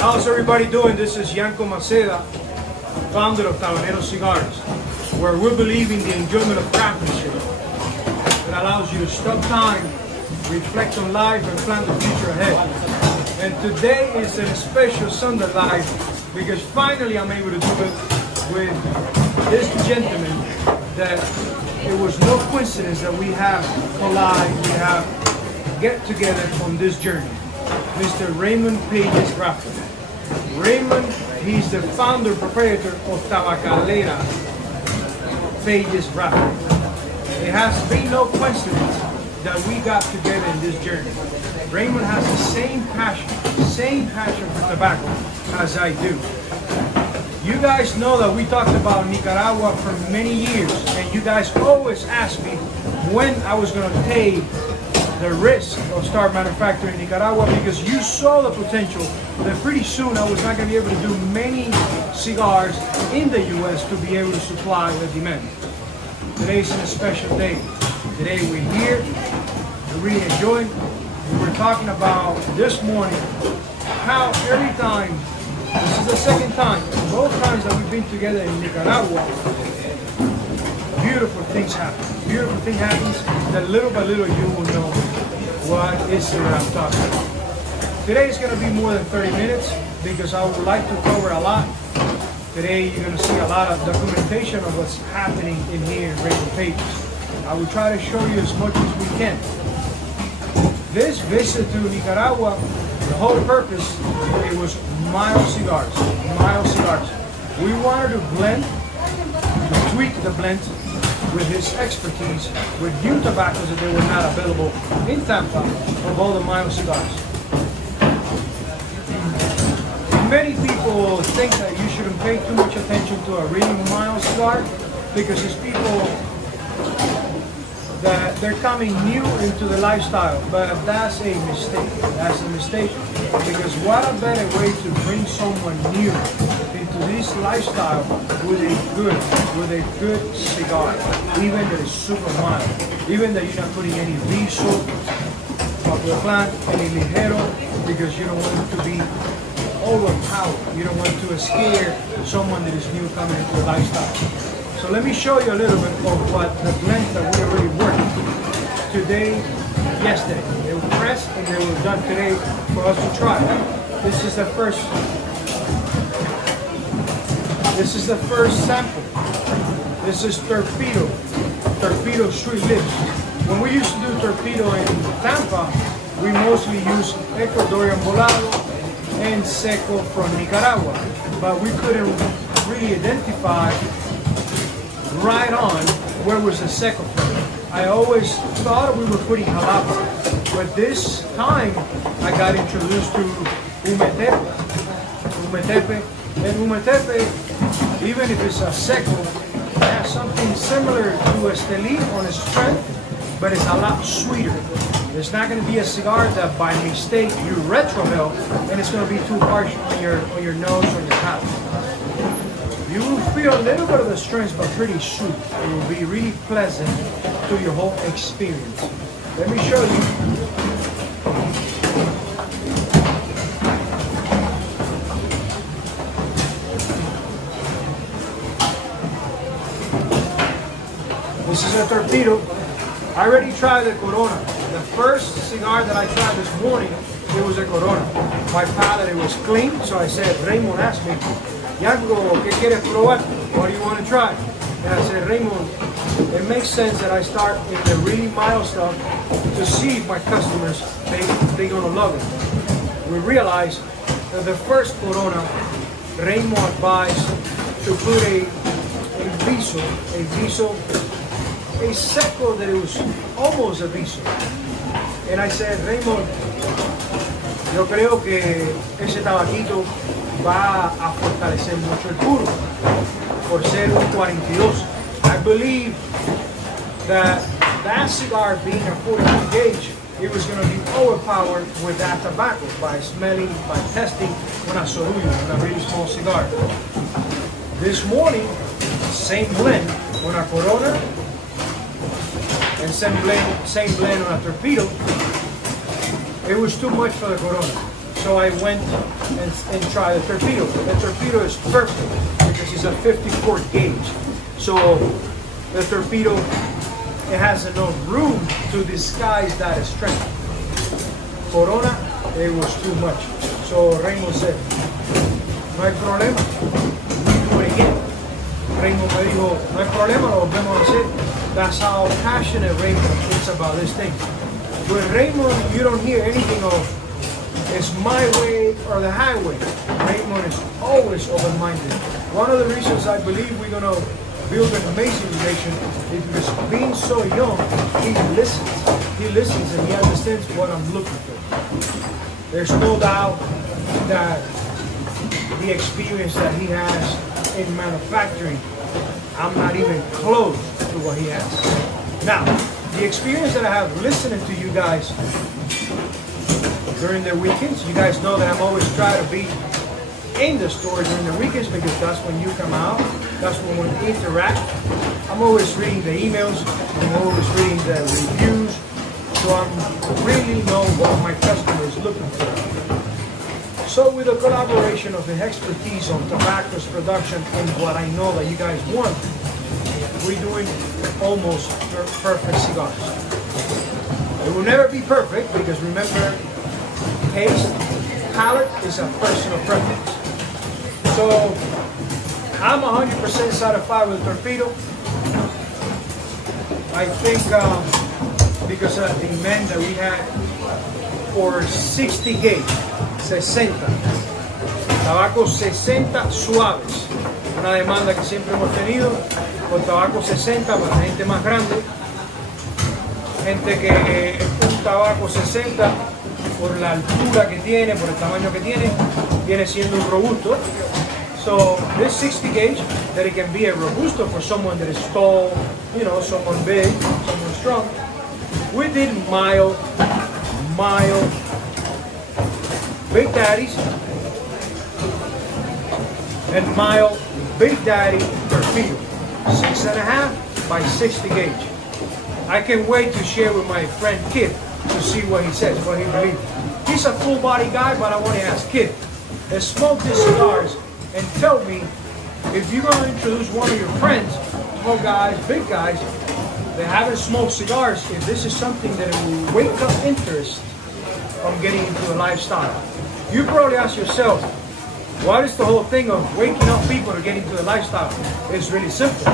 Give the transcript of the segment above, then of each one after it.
How's everybody doing? This is Yanko Maceda, founder of Tabanero Cigars, where we believe in the enjoyment of craftsmanship that allows you to stop time, reflect on life, and plan the future ahead. And today is a special Sunday live because finally I'm able to do it with this gentleman that it was no coincidence that we have collide, we have get together on this journey. Mr. Raymond Pages Factory. Raymond, he's the founder proprietor of Tabanero Pages Factory. It has been no coincidence that we got together in this journey. Raymond has the same passion for tobacco as I do. You guys know that we talked about Nicaragua for many years, and you guys always asked me when I was going to take the risk of start manufacturing in Nicaragua because you saw the potential that pretty soon I was not going to be able to do many cigars in the US to be able to supply the demand. Today's a special day. Today we're here, we're really enjoying. We were talking about this morning how every time, this is the second time, both times that we've been together in Nicaragua, beautiful things happen. Beautiful thing happens that little by little you will know what is it that I'm talking about. Today is going to be more than 30 minutes because I would like to cover a lot. Today you're going to see a lot of documentation of what's happening in here in Raymond Pages. I will try to show you as much as we can. This visit to Nicaragua, the whole purpose, it was mild cigars. Mild cigars. We wanted to blend, to tweak the blend with his expertise with new tobaccos that they were not available in Tampa of all the mild cigars. Many people think that you shouldn't pay too much attention to a really mild cigar because it's people that they're coming new into the lifestyle, but that's a mistake. That's a mistake because what a better way to bring someone new into this lifestyle with a good cigar, even that is super mild, even that you're not putting any riso, popular plant, any ligero, because you don't want it to be overpowered. You don't want to scare someone that is new coming into the lifestyle. So let me show you a little bit of what the blends that we already worked today, yesterday. They were pressed and they were done today for us to try. This is the first sample. This is Torpedo. Torpedo Sweet Lips. When we used to do Torpedo in Tampa, we mostly use Ecuadorian Volado and Seco from Nicaragua. But we couldn't really identify right on where was the seco from. I always thought we were putting jalapa, but this time I got introduced to umetepe. And umetepe, even if it's a seco, has something similar to Esteli on its strength, but it's a lot sweeter. It's not going to be a cigar that by mistake you retrohale and it's going to be too harsh on your nose or your palate. You will feel a little bit of the strength, but pretty sweet. It will be really pleasant to your whole experience. Let me show you. This is a Torpedo. I already tried the Corona. The first cigar that I tried this morning, it was a Corona. My palate, it was clean, so I said, Raymond asked me, Yanko, ¿qué quieres probar? What do you want to try? And I said, Raymond, it makes sense that I start with the really mild stuff to see if my customers, they're going to love it. We realized that the first Corona, Raymond advised to put a viso, a seco that it was almost a viso. And I said, Raymond, yo creo que ese tabaquito va a fortalecer mucho el puro por ser un 42. I believe that that cigar being a 42 gauge, it was going to be overpowered with that tobacco by smelling, by testing una sorullo, una really small cigar. This morning, same blend on a Corona and same blend on a Torpedo. It was too much for the Corona. So I went and tried the Torpedo. The Torpedo is perfect because it's a 54 gauge. So the Torpedo, it has enough room to disguise that strength. Corona, it was too much. So Raymond said, no hay problema, we do it again. Raymond me dijo, no hay problema, lo volvemos a hacer. That's how passionate Raymond is about this thing. With Raymond, you don't hear anything of it's my way or the highway. Raymond is always open-minded. One of the reasons I believe we're going to build an amazing relation is because being so young, he listens. He listens and he understands what I'm looking for. There's no doubt that the experience that he has in manufacturing, I'm not even close to what he has. Now, the experience that I have listening to you guys during the weekends, you guys know that I'm always trying to be in the store during the weekends because that's when you come out, that's when we interact. I'm always reading the emails, I'm always reading the reviews, so I really know what my customer is looking for. So with the collaboration of the expertise on tobacco's production and what I know that you guys want, we're doing almost perfect cigars. It will never be perfect because remember, taste, palate is a personal preference. So I'm 100% satisfied with the Torpedo. I think because of the demand that we had for 60 gauge, 60, tabaco 60 suaves, una demanda que siempre hemos tenido por tabaco 60 para la gente más grande, gente que un tabaco 60 por la altura que tiene, por el tamaño que tiene, viene siendo un robusto. So this 60 gauge, that it can be a robusto for someone that is tall, you know, someone big, someone strong. We did mild, Big Daddies, and mild Big Daddy Torpedo, 6.5 by 60 gauge. I can't wait to share with my friend Kid to see what he says, what he believes. He's a full body guy, but I want to ask Kid, smoke these cigars and tell me if you're going to introduce one of your friends, small guys, big guys, that haven't smoked cigars, if this is something that will wake up interest from getting into a lifestyle. You probably ask yourself, what is the whole thing of waking up people to get into a lifestyle? It's really simple.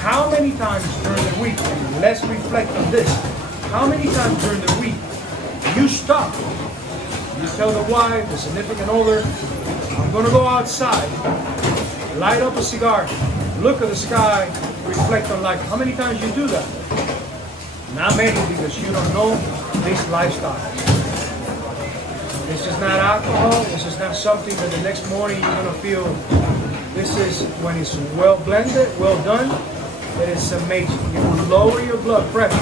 How many times during the week, and let's reflect on this, how many times during the week you stop, you tell the wife, the significant other, I'm going to go outside, Light up a cigar, look at the sky, reflect on life. How many times you do that? Not many, because you don't know this lifestyle. This is not alcohol. This is not something that the next morning you're gonna feel. This is when it's well blended, well done. It is amazing. It will lower your blood pressure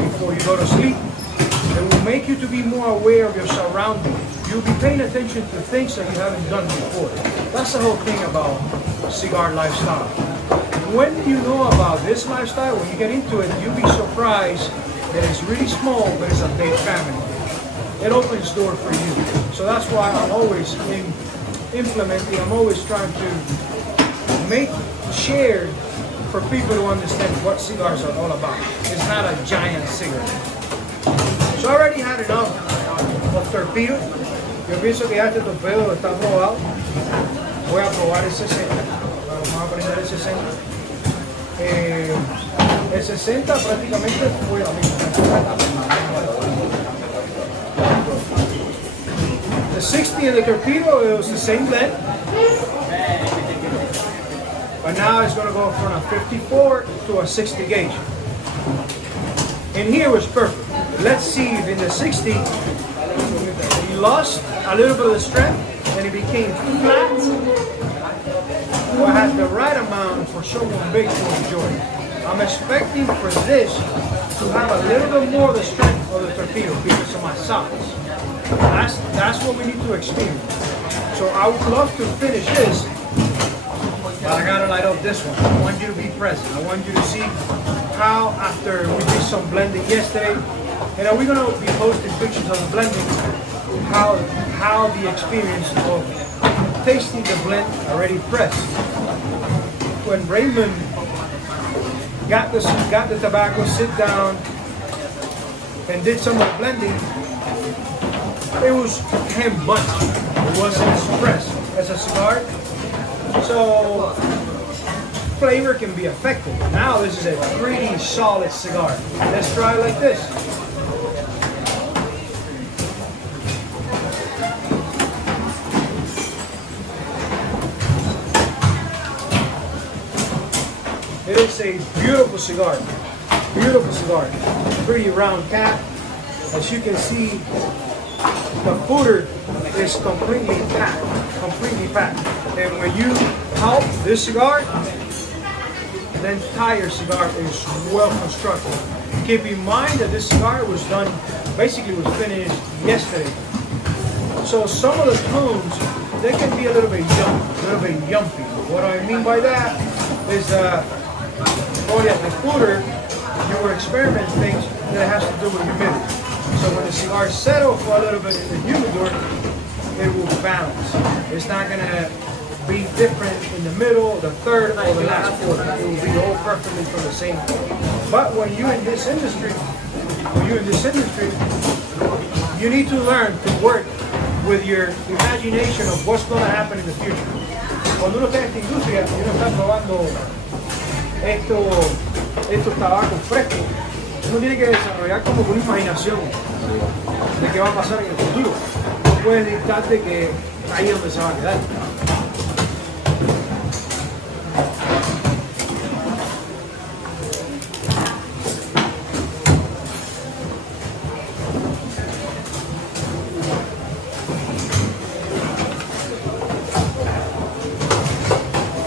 before you go to sleep. It will make you to be more aware of your surroundings. You'll be paying attention to things that you haven't done before. That's the whole thing about cigar lifestyle. When you know about this lifestyle, when you get into it, you'll be surprised that it's really small, but it's a big family. It opens door for you. So that's why I'm always implementing, I'm always trying to make shared for people to understand what cigars are all about. It's not a giant cigarette. So I already had enough of Torpedo. Yo pienso que ya este Torpedo está probado. Voy a probar el 60. Vamos a aprender el 60. El 60 prácticamente fue la misma. The 60 and the Torpedo, it was the same blend. But now it's going to go from a 54 to a 60 gauge. And here was perfect. Let's see if in the 60, he lost a little bit of the strength and it became flat. Or had the right amount for someone big to enjoy. I'm expecting for this to have a little bit more of the strength of the Torpedo because of my size. That's what we need to experience. So I would love to finish this, but I gotta light up this one. I want you to be present. I want you to see how, after we did some blending yesterday, and we're gonna be posting pictures of the blending, how the experience of tasting the blend already pressed. When Raymond got the tobacco, sit down, and did some of the blending, it was hand bunched. It wasn't expressed as a cigar. So flavor can be affected. Now this is a pretty solid cigar. Let's try it like this. It is a beautiful cigar. Beautiful cigar. Pretty round cap. As you can see, the footer is completely packed. And when you pulp this cigar, the entire cigar is well constructed. Keep in mind that this cigar was done, basically was finished yesterday. So some of the tones, they can be a little bit yumpy. What I mean by that is at the footer, you were experimenting things that has to do with humidity. So when the cigar settles for a little bit in the humidor, it will balance. It's not gonna be different in the middle, the third, or the last quarter. It will be all perfectly from the same. But when you're in this industry, you need to learn to work with your imagination of what's going to happen in the future. Cuando uno está en esta industria y uno está probando estos tabacos frescos, uno tiene que desarrollar como una imaginación de qué va a pasar en el futuro. No puedes dictarte que ahí es donde se va a quedar.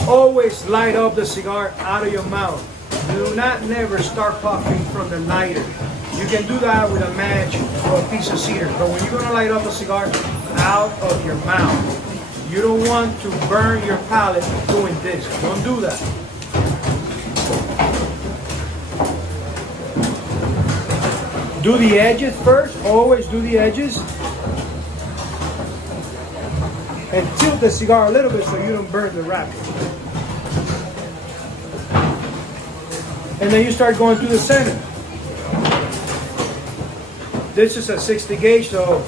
Always light up the cigar out of your mouth. Do not never start puffing from the lighter. You can do that with a match or a piece of cedar, but when you're going to light up a cigar, out of your mouth. You don't want to burn your palate doing this. Don't do that. Do the edges first. Always do the edges. And tilt the cigar a little bit so you don't burn the wrapper. And then you start going through the center. This is a 60 gauge, so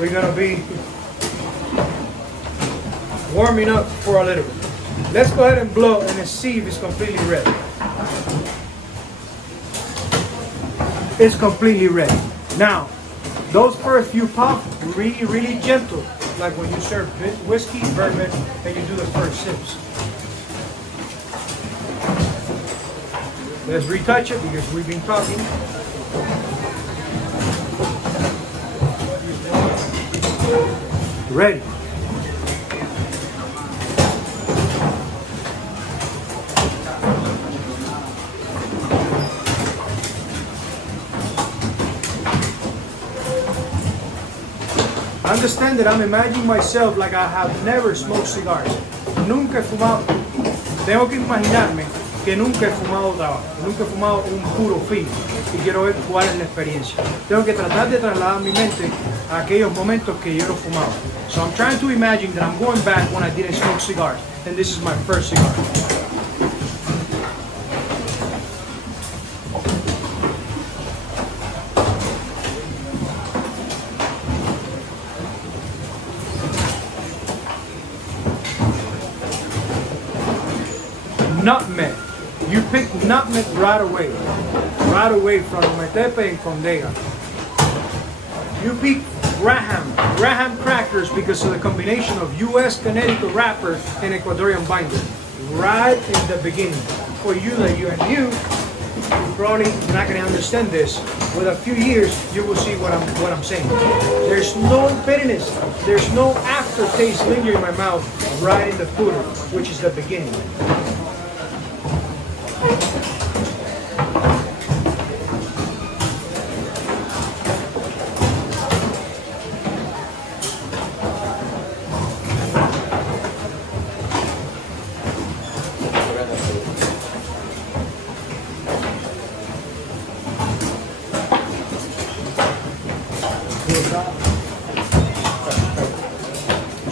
we're going to be warming up for a little bit. Let's go ahead and blow and then see if it's completely ready. It's completely ready. Now, those first few puffs, really gentle, like when you serve whiskey, bourbon, and you do the first sips. Let's retouch it because we've been talking. Ready. Understand that I'm imagining myself like I have never smoked cigars. Nunca he fumado. Tengo que imaginarme que nunca he fumado tabaco, nunca he fumado un puro fino y quiero ver cuál es la experiencia. Tengo que tratar de trasladar mi mente a aquellos momentos que yo no fumaba. So I'm trying to imagine that I'm going back when I didn't smoke cigars and this is my first cigar. Nutmeg. You pick nutmeg right away from Metepe and Condega. You pick Graham crackers because of the combination of U.S. Connecticut wrapper and Ecuadorian binder. Right in the beginning. For you that you are new, you're probably not going to understand this. With a few years, you will see what I'm saying. There's no bitterness. There's no aftertaste lingering in my mouth right in the footer, which is the beginning.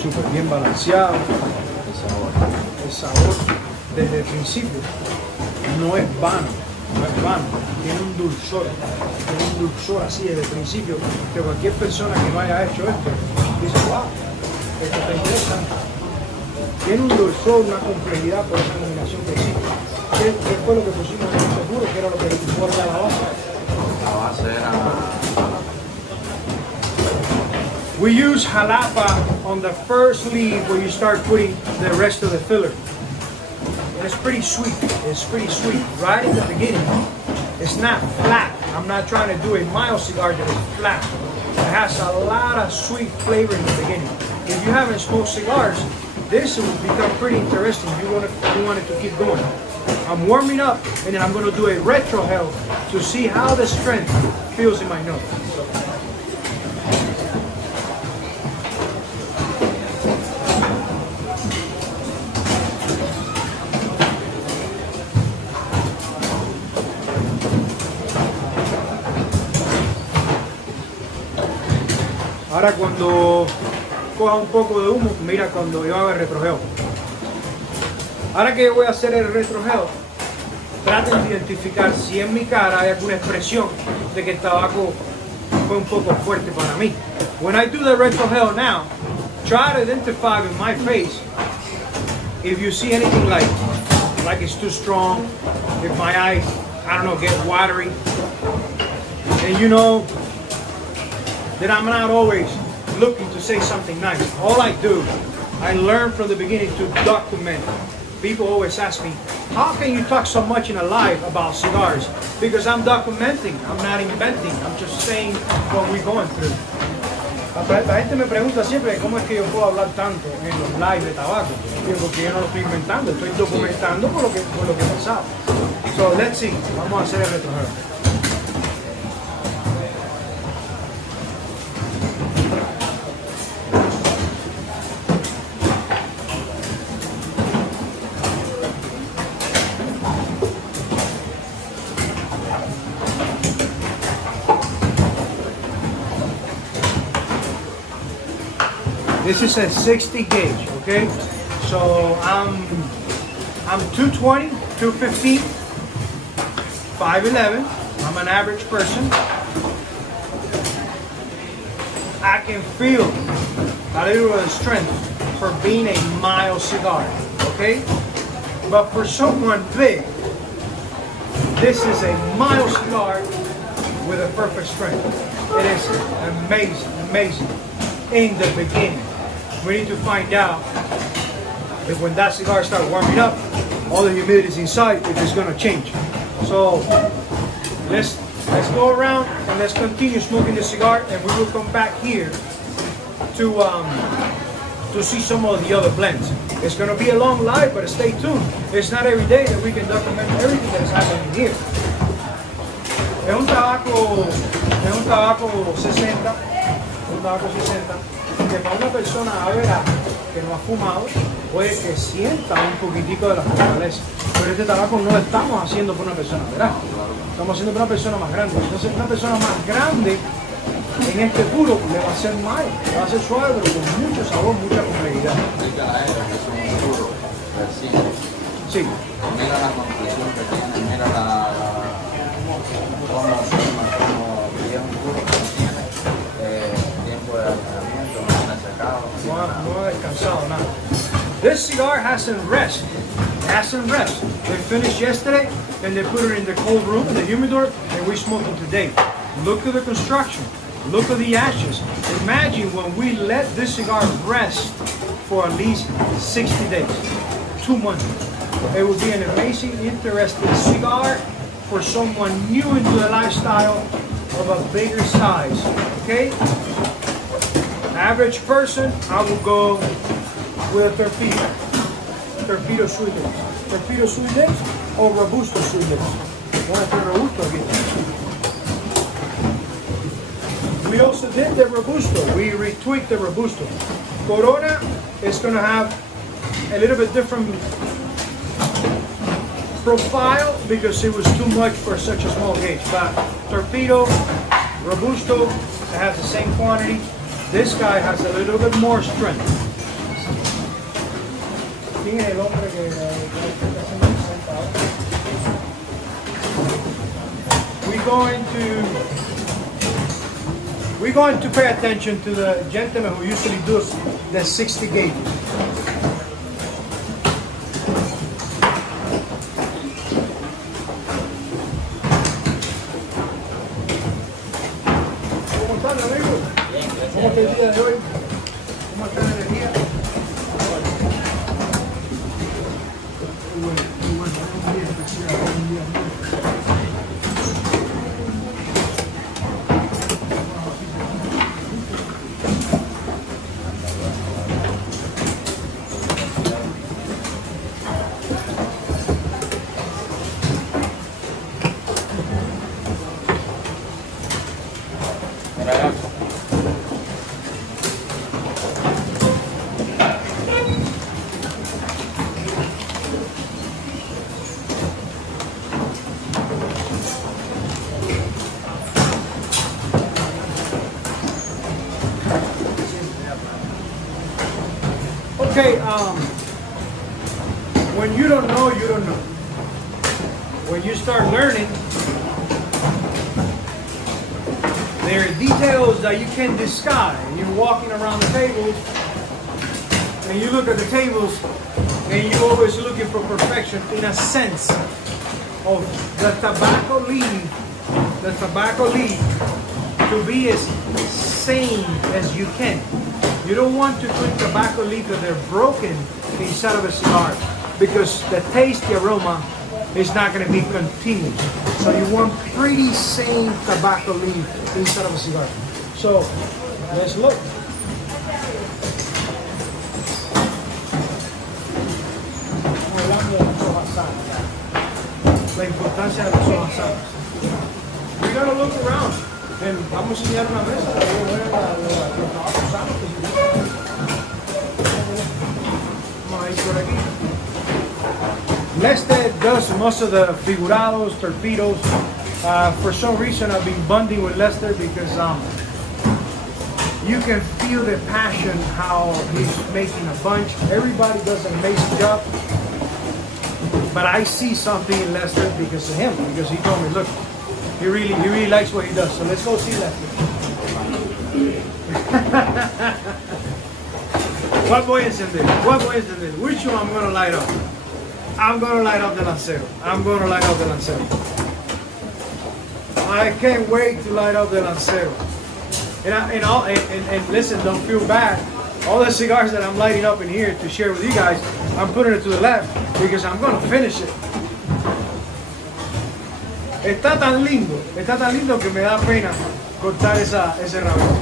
Súper bien balanceado. El sabor desde el principio no es vano, tiene un dulzor así desde el principio que cualquier persona que no haya hecho esto dice, wow, esto está interesante. Tiene un dulzor, una complejidad por esa combinación que existe. ¿Qué fue lo que pusimos en el seguro? ¿Qué era lo que importa la base? La base era... We use jalapa on the first leaf where you start putting the rest of the filler. And it's pretty sweet. Right in the beginning. It's not flat. I'm not trying to do a mild cigar that is flat. It has a lot of sweet flavor in the beginning. If you haven't smoked cigars, this will become pretty interesting. You want it to keep going. I'm warming up and then I'm going to do a retrohale to see how the strength feels in my nose. Ahora cuando coja un poco de humo, mira cuando yo haga el retrogeo. Ahora que voy a hacer el retrogeo, traten de identificar si en mi cara hay alguna expresión de que el tabaco fue un poco fuerte para mí. When I do the retrogeo now, try to identify with my face if you see anything like it's too strong, if my eyes, I don't know, get watery. And you know that I'm not always looking to say something nice. All I do, I learn from the beginning to document. People always ask me, how can you talk so much in a live about cigars? Because I'm documenting, I'm not inventing, I'm just saying what we're going through. La gente me pregunta siempre cómo es que yo puedo hablar tanto en los lives de tabaco. Porque yo no lo estoy inventando, estoy documentando por lo que he pensado. So let's see, vamos a hacer el retrogeo. This is a 60 gauge, okay? So I'm 220, 215, 5'11". I'm an average person. I can feel a little of the strength for being a mild cigar, okay? But for someone big, this is a mild cigar with a perfect strength. It is amazing. In the beginning, we need to find out if when that cigar starts warming up, all the humidity is inside, if it's going to change. So let's go around and let's continue smoking the cigar, and we will come back here to see some of the other blends. It's gonna be a long live, but stay tuned. It's not every day that we can document everything that is happening here. Es un tabaco 60, que para una persona que no ha fumado, puede que sienta un poquitico de la fortaleza. Pero este tabaco no lo estamos haciendo por una persona, ¿verdad? Estamos haciendo por una persona más grande. Entonces una persona más grande en este puro le va a hacer mal, le va a hacer suave, pero con mucho sabor, mucha complejidad. Sí. Mira la construcción que tiene, mira cómo es un puro que tiene, tiempo de almacenamiento, no está secado. No ha descansado nada. This cigar hasn't rest. They finished yesterday and they put it in the cold room, in the humidor, and we smoked it today. Look at the construction. Look at the ashes. Imagine when we let this cigar rest for at least 60 days, 2 months. It would be an amazing, interesting cigar for someone new into the lifestyle of a bigger size. Okay? Average person, I will go with a Torpedo. Torpedo sweet lips. Torpedo sweet lips or Robusto sweet lips. One of the Robusto again. We also did the Robusto. We retweaked the Robusto. Corona is going to have a little bit different profile because it was too much for such a small gauge. But Torpedo, Robusto, it has the same quantity. This guy has a little bit more strength. We're going to pay attention to the gentleman who usually does the 60 gauge. ¿Cómo están, amigos? ¿Cómo está el día de hoy? ¿Cómo está la energía? Muy bueno, un día especial, un día muy Okay, when you don't know, you don't know. When you start learning, there are details that you can discard. You're walking around the tables, and you look at the tables, and you're always looking for perfection in a sense of the tobacco leaf to be as same as you can. You don't want to put tobacco leaf that they're broken inside of a cigar because the taste, the aroma is not going to be continuous. So you want pretty same tobacco leaf inside of a cigar. So let's look. La importancia de las hojas sanas. We're going to look around. Vamos a enseñar una mesa para ver los trabajos sanos que se tienen. Vamos a ir por aquí. Lester does most of the figurados, torpedoes. For some reason I've been bonding with Lester because you can feel the passion how he's making a bunch. Everybody does an amazing job. But I see something in Lester because of him, because he told me, look, he really likes what he does. So let's go see Lester. What voy a encender? Which one I'm going to light up? I'm going to light up the Lancero. I can't wait to light up the Lancero. And listen, don't feel bad. All the cigars that I'm lighting up in here to share with you guys, I'm putting it to the left because I'm going to finish it. Está tan lindo que me da pena cortar ese rabito.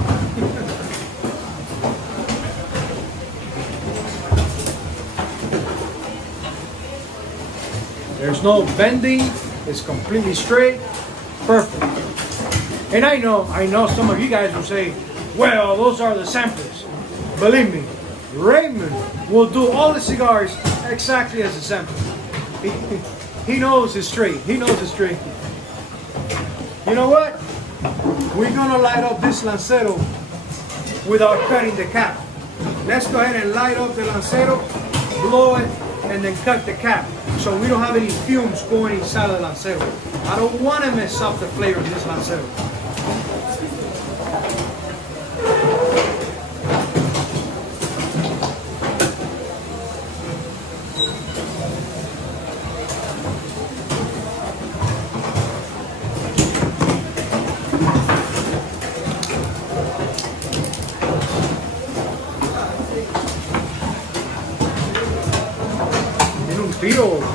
There's no bending, it's completely straight, perfect. And I know some of you guys will say, well, those are the samplers. Believe me, Raymond will do all the cigars exactly as a sampler. He knows his trade. He knows his trade. You know what? We're gonna light up this lancero without cutting the cap. Let's go ahead and light up the lancero, blow it, and then cut the cap, so we don't have any fumes going inside the lancero. I don't want to mess up the flavor of this lancero.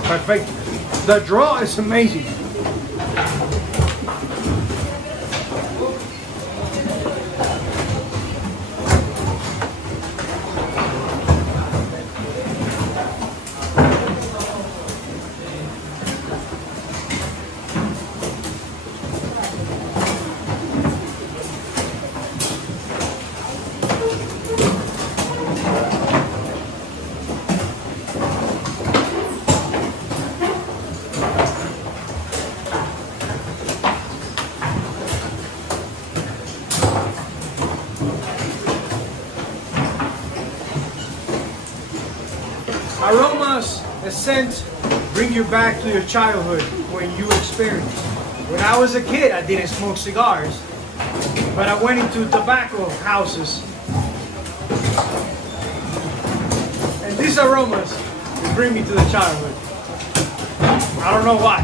Perfect. The draw is amazing. Aromas, the scent, bring you back to your childhood when you experienced. When I was a kid, I didn't smoke cigars, but I went into tobacco houses. And these aromas bring me to the childhood. I don't know why.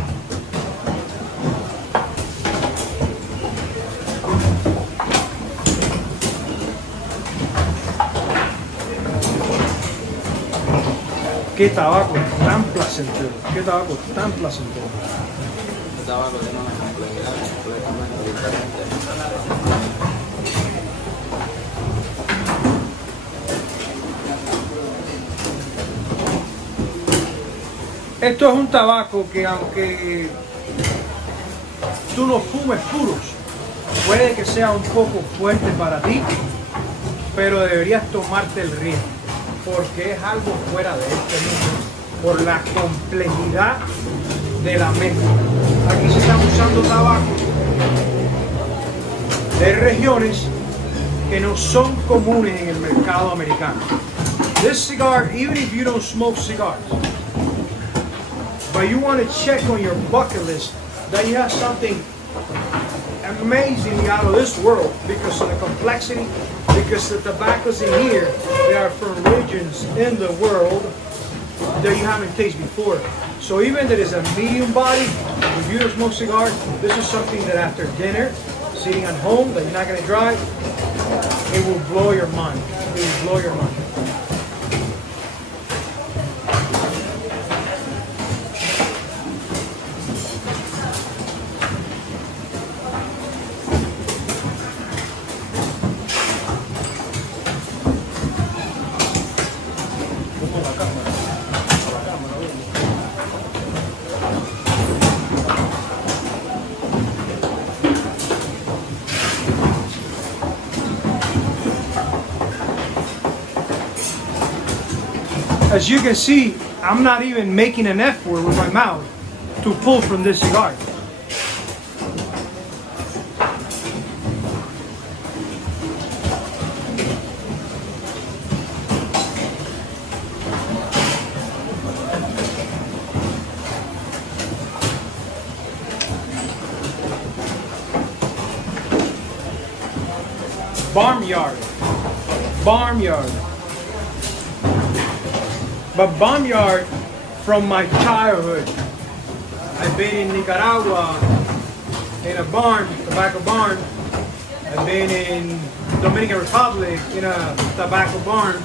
Qué tabaco tan placentero, qué tabaco tan placentero. El tabaco tiene una complejidad completamente diferente. Esto es un tabaco que aunque tú no fumes puros, puede que sea un poco fuerte para ti, pero deberías tomarte el riesgo, porque es algo fuera de este mundo, por la complejidad de la mezcla. Aquí se están usando tabaco de regiones que no son comunes en el mercado americano. This cigar, even if you don't smoke cigars, but you want to check on your bucket list that you have something amazingly out of this world because of the complexity, because the tobaccos in here, they are from regions in the world that you haven't tasted before. So even that is a medium body, if you don't smoke cigars, this is something that after dinner, sitting at home, that you're not going to drive, it will blow your mind. It will blow your mind. As you can see, I'm not even making an effort with my mouth to pull from this cigar. Barnyard. But barnyard from my childhood. I've been in Nicaragua in a barn, tobacco barn. I've been in Dominican Republic in a tobacco barn.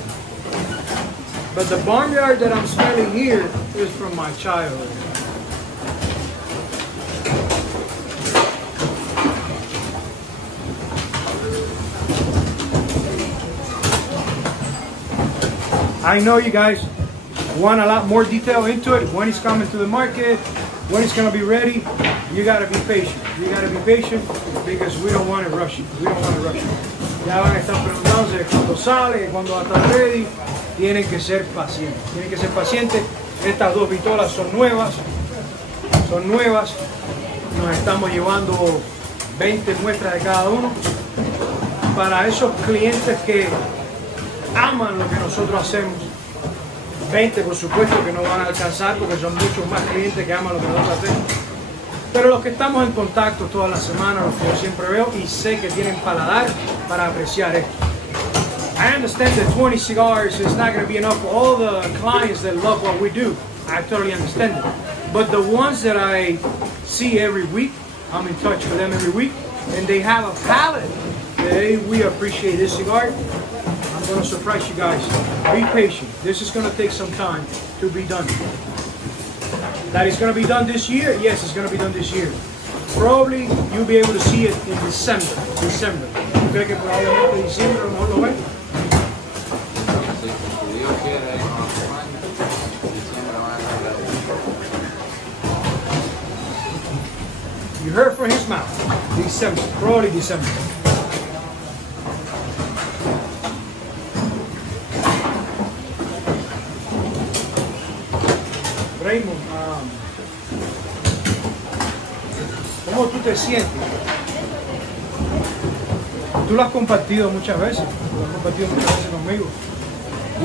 But the barnyard that I'm smelling here is from my childhood. I know you guys want a lot more detail into it, when it's coming to the market, when it's going to be ready. You got to be patient. You got to be patient because we don't want to rush it. We don't want to rush it. Ya van a estar preguntándose cuándo sale, cuándo va a estar ready. Tienen que ser pacientes. Tienen que ser pacientes. Estas dos pistolas son nuevas. Son nuevas. Nos estamos llevando 20 muestras de cada uno. Para esos clientes que aman lo que nosotros hacemos. 20 por supuesto que no van a alcanzar porque son muchos más clientes que aman lo que nosotros hacemos. Pero los que estamos en contacto toda la semana, los que yo siempre veo y sé que tienen paladar para apreciar esto. I understand that 20 cigars is not going to be enough for all the clients that love what we do. I totally understand it. But the ones that I see every week, I'm in touch with them every week, and they have a palate that we appreciate this cigar. I'm going to surprise you guys. Be patient. This is going to take some time to be done. That is going to be done this year? Yes, it's going to be done this year. Probably you'll be able to see it in December. ¿Tú crees que probablemente en diciembre a lo mejor lo ven? Sí, si Dios quiere, en otro año, diciembre van a estar ready. You heard from his mouth. December. Probably December. Raymond, ¿cómo tú te sientes? Tú lo has compartido muchas veces, conmigo.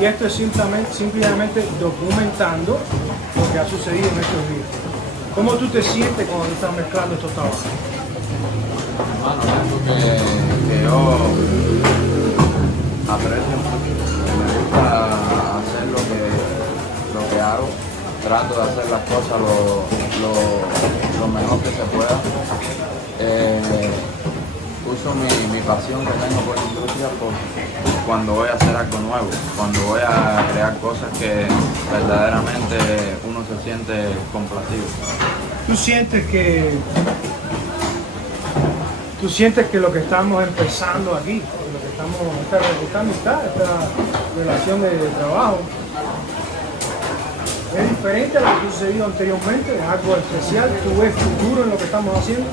Y esto es simplemente documentando lo que ha sucedido en estos días. ¿Cómo tú te sientes cuando tú estás mezclando estos trabajos? Hermano, es algo que yo aprecio mucho. Me gusta hacer lo que hago. Trato de hacer las cosas lo mejor que se pueda. Uso mi pasión que tengo por la industria cuando voy a hacer algo nuevo, cuando voy a crear cosas que verdaderamente uno se siente complacido. ¿Tú sientes que lo que estamos empezando aquí, lo que estamos, esta relación de trabajo, es diferente a lo que ha sucedido anteriormente? ¿Es algo especial? ¿Tú ves futuro en lo que estamos haciendo?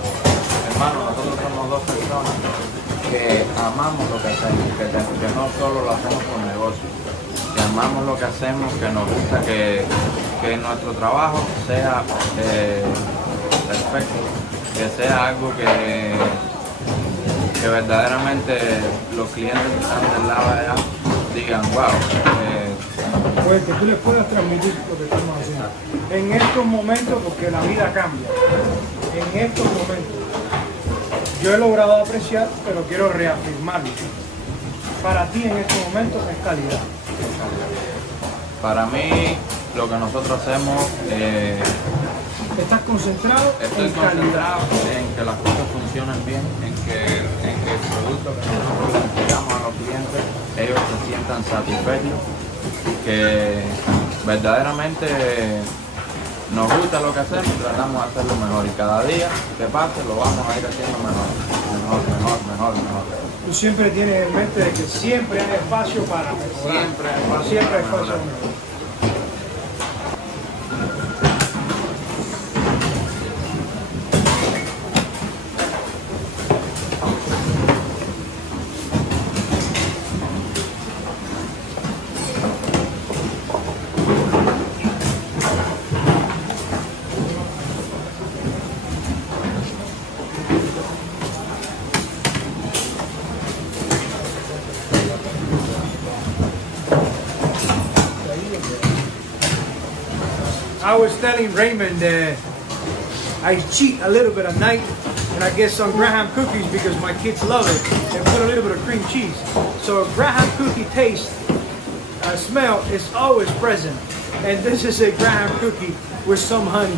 Hermano, nosotros somos dos personas que amamos lo que hacemos, que no solo lo hacemos por negocio, que amamos lo que hacemos, que nos gusta que nuestro trabajo sea perfecto, que sea algo que verdaderamente los clientes que están del lado de allá digan, wow. Pues que tú les puedas transmitir lo que estamos haciendo. En estos momentos, porque la vida cambia, en estos momentos, yo he logrado apreciar, pero quiero reafirmarlo. Para ti en estos momentos es calidad. Para mí, lo que nosotros hacemos, ¿estás concentrado? Estoy concentrado en que las cosas funcionen bien, en que el producto que nosotros le entregamos a los clientes, ellos se sientan satisfechos, que verdaderamente nos gusta lo que hacemos y tratamos de hacerlo mejor. Y cada día que pase lo vamos a ir haciendo mejor. Tú siempre tienes en mente de que siempre hay espacio para mejorar. Siempre hay espacio para mejorar. I was telling Raymond that I cheat a little bit at night and I get some Graham cookies because my kids love it and put a little bit of cream cheese. So Graham cookie taste, smell is always present. And this is a Graham cookie with some honey.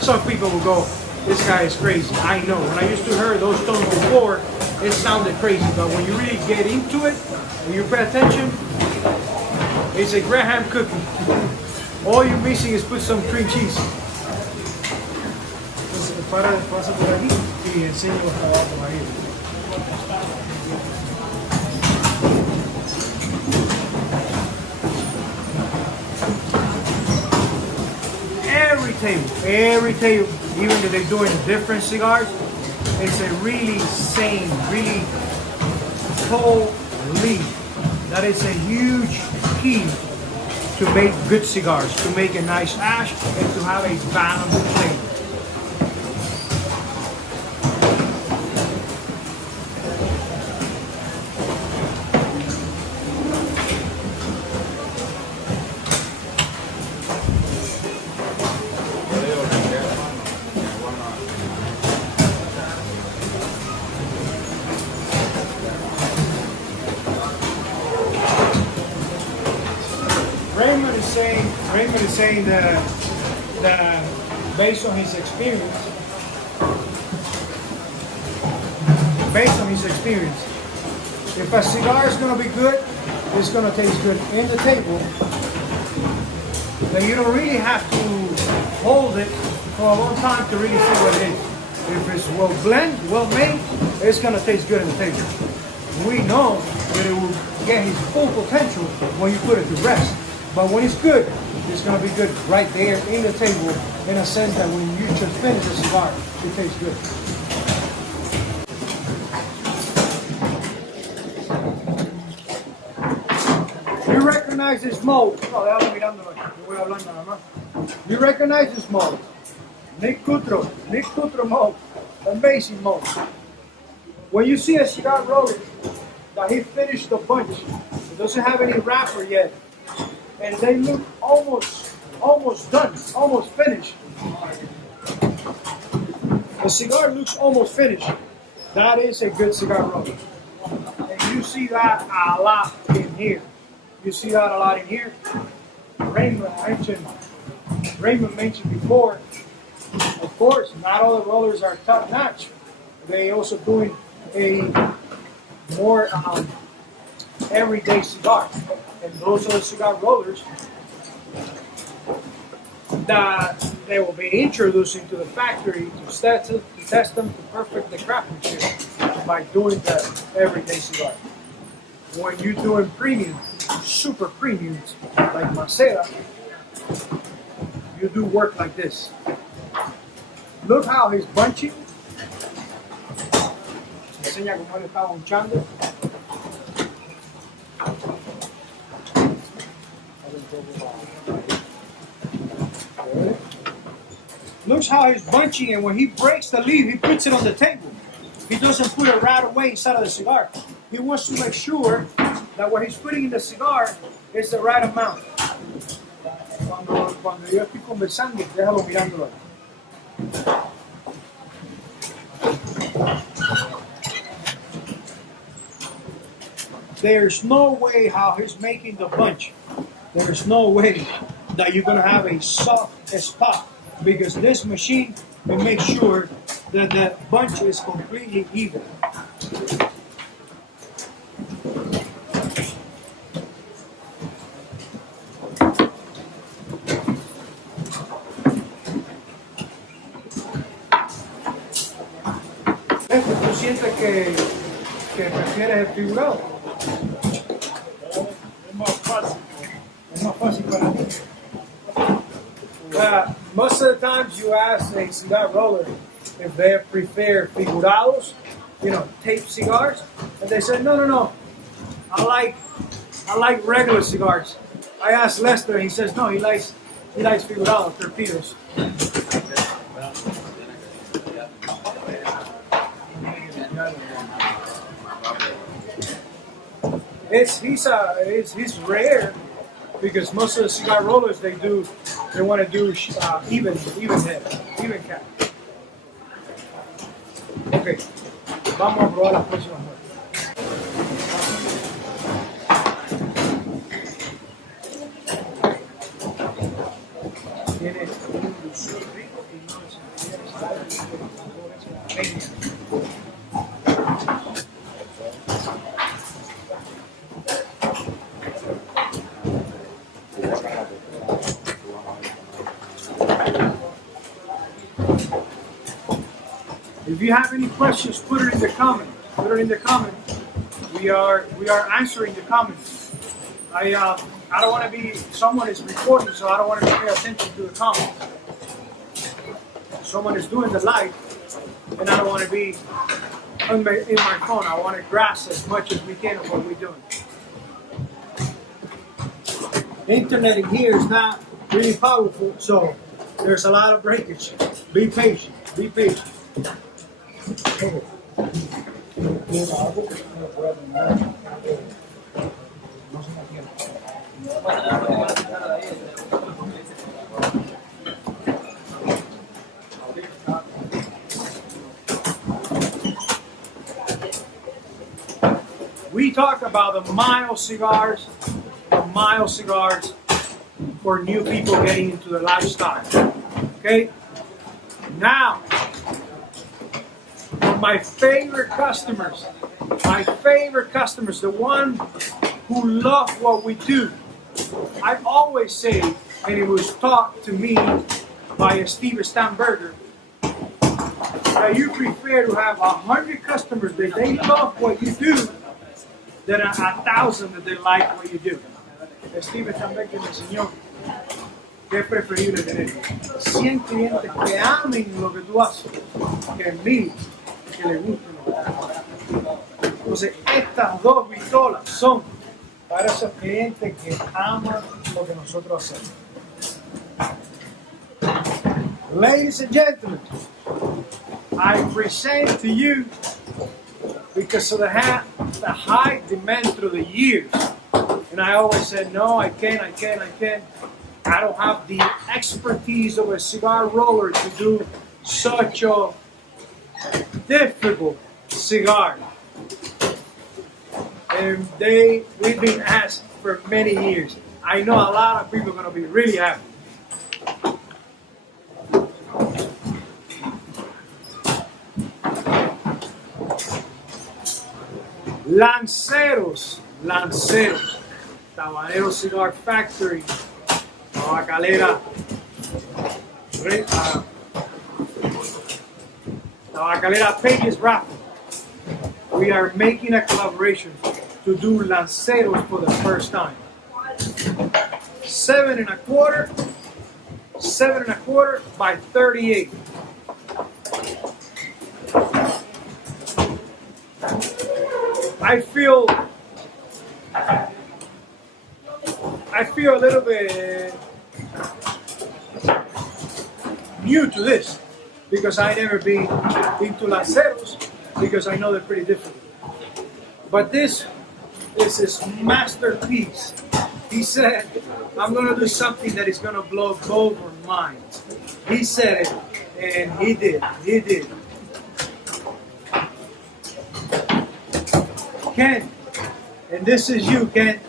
Some people will go, this guy is crazy. I know. When I used to hear those tones before, it sounded crazy. But when you really get into it, when you pay attention, it's a Graham cookie. All you're missing is put some cream cheese. Pasa por aquí y enseño los trabajos ahí. every table, even if they're doing different cigars, it's a really sane, really tall leaf. That is a huge key to make good cigars, to make a nice ash, and to have a balanced flavor. Raymond is saying that based on his experience, if a cigar is going to be good, it's going to taste good in the table, then you don't really have to hold it for a long time to really see what it is. If it's well blended, well made, it's going to taste good in the table. We know that it will get his full potential when you put it to rest. But when it's good, it's going to be good right there in the table, in a sense that when you just finish a cigar, it tastes good. You recognize this mold. No, déjalo mirándolo. Yo voy hablando nada más. You recognize this mold. Nick Cutro mold. Amazing mold. When you see a cigar roller that he finished the bunch, it doesn't have any wrapper yet, and they look almost done, almost finished. The cigar looks almost finished. That is a good cigar roller. And you see that a lot in here. You see that a lot in here. Raymond mentioned before, of course, not all the rollers are top notch. They also doing a more everyday cigar. And those are the cigar rollers that they will be introducing to the factory to test them to perfect the craftsmanship by doing the everyday cigar. When you're doing premium, super premiums like Maceda, you do work like this. Look how he's bunching. Enseña cómo él está bunchando. Looks how he's bunching, and when he breaks the leaf, he puts it on the table. He doesn't put it right away inside of the cigar. He wants to make sure that what he's putting in the cigar is the right amount. Cuando yo estoy conversando, déjalo mirándolo. There's no way how he's making the bunch. There's no way that you're going to have a soft spot, because this machine will make sure that the bunch is completely even. ¿Tú sientes que prefieres el figurado? Es más fácil. Es más fácil para ti. Most of the times you ask a cigar roller if they prefer figurados, tape cigars, and they say, no, I like regular cigars. I asked Lester, and he says no, he likes figurados, torpedoes. He's rare, because most of the cigar rollers they want to do even cap. Okay, vamos a probar las próximas muestras. Tiene un dulzor rico y no es If you have any questions, put it in the comments. We are answering the comments. I don't want to be, someone is recording, so I don't want to pay attention to the comments. someone is doing the live, and I don't want to be in my phone. I want to grasp as much as we can of what we're doing. Internet in here is not really powerful, so there's a lot of breakage. Be patient. Be patient. We talk about the mild cigars for new people getting into the lifestyle. Okay? Now, for my favorite customers, the one who love what we do, I always say, and it was taught to me by Steve Stamberger, that you prefer to have 100 customers that they love what you do than 1,000 that they like what you do. Steve Stamberger me enseñó que es preferible tener 100 clientes que amen lo que tú haces que 1000 que les guste lo que tú haces. Entonces, estas dos pistolas son para esos clientes que aman lo que nosotros hacemos. Ladies and gentlemen, I present to you, because of the high demand through the years, and I always said, no, I can't. I don't have the expertise of a cigar roller to do such a difficult cigar. And we've been asked for many years. I know a lot of people are going to be really happy. Lanceros, Tabanero Cigar Factory, Tabacalera Pages Factory. We are making a collaboration to do Lanceros for the first time. 7 1/4 by 38. I feel a little bit new to this because I never been into Lanceros, because I know they're pretty difficult. But this is his masterpiece. He said, I'm going to do something that is going to blow both our minds. He said it, and he did. Ken, and this is you, Ken.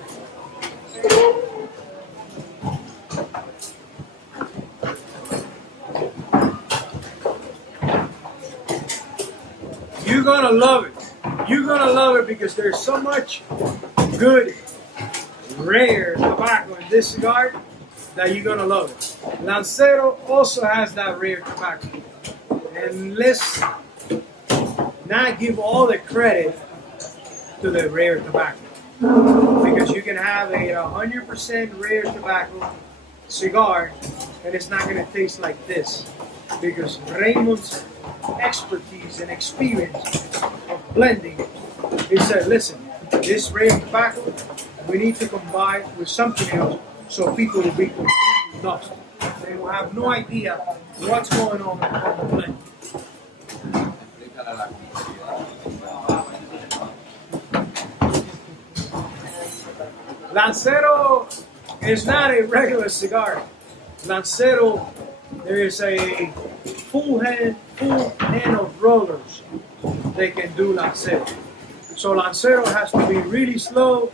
You're gonna love it. You're gonna love it because there's so much good, rare tobacco in this cigar that you're gonna love it. Lancero also has that rare tobacco. And let's not give all the credit to the rare tobacco, because you can have a 100% rare tobacco cigar and it's not going to taste like this, because Raymond's expertise and experience of blending, he said, listen, this rare tobacco we need to combine with something else so people will be completely lost. They will have no idea what's going on the blend. Lancero is not a regular cigar. Lancero, there is a full hand of rollers they can do Lancero. So Lancero has to be really slow.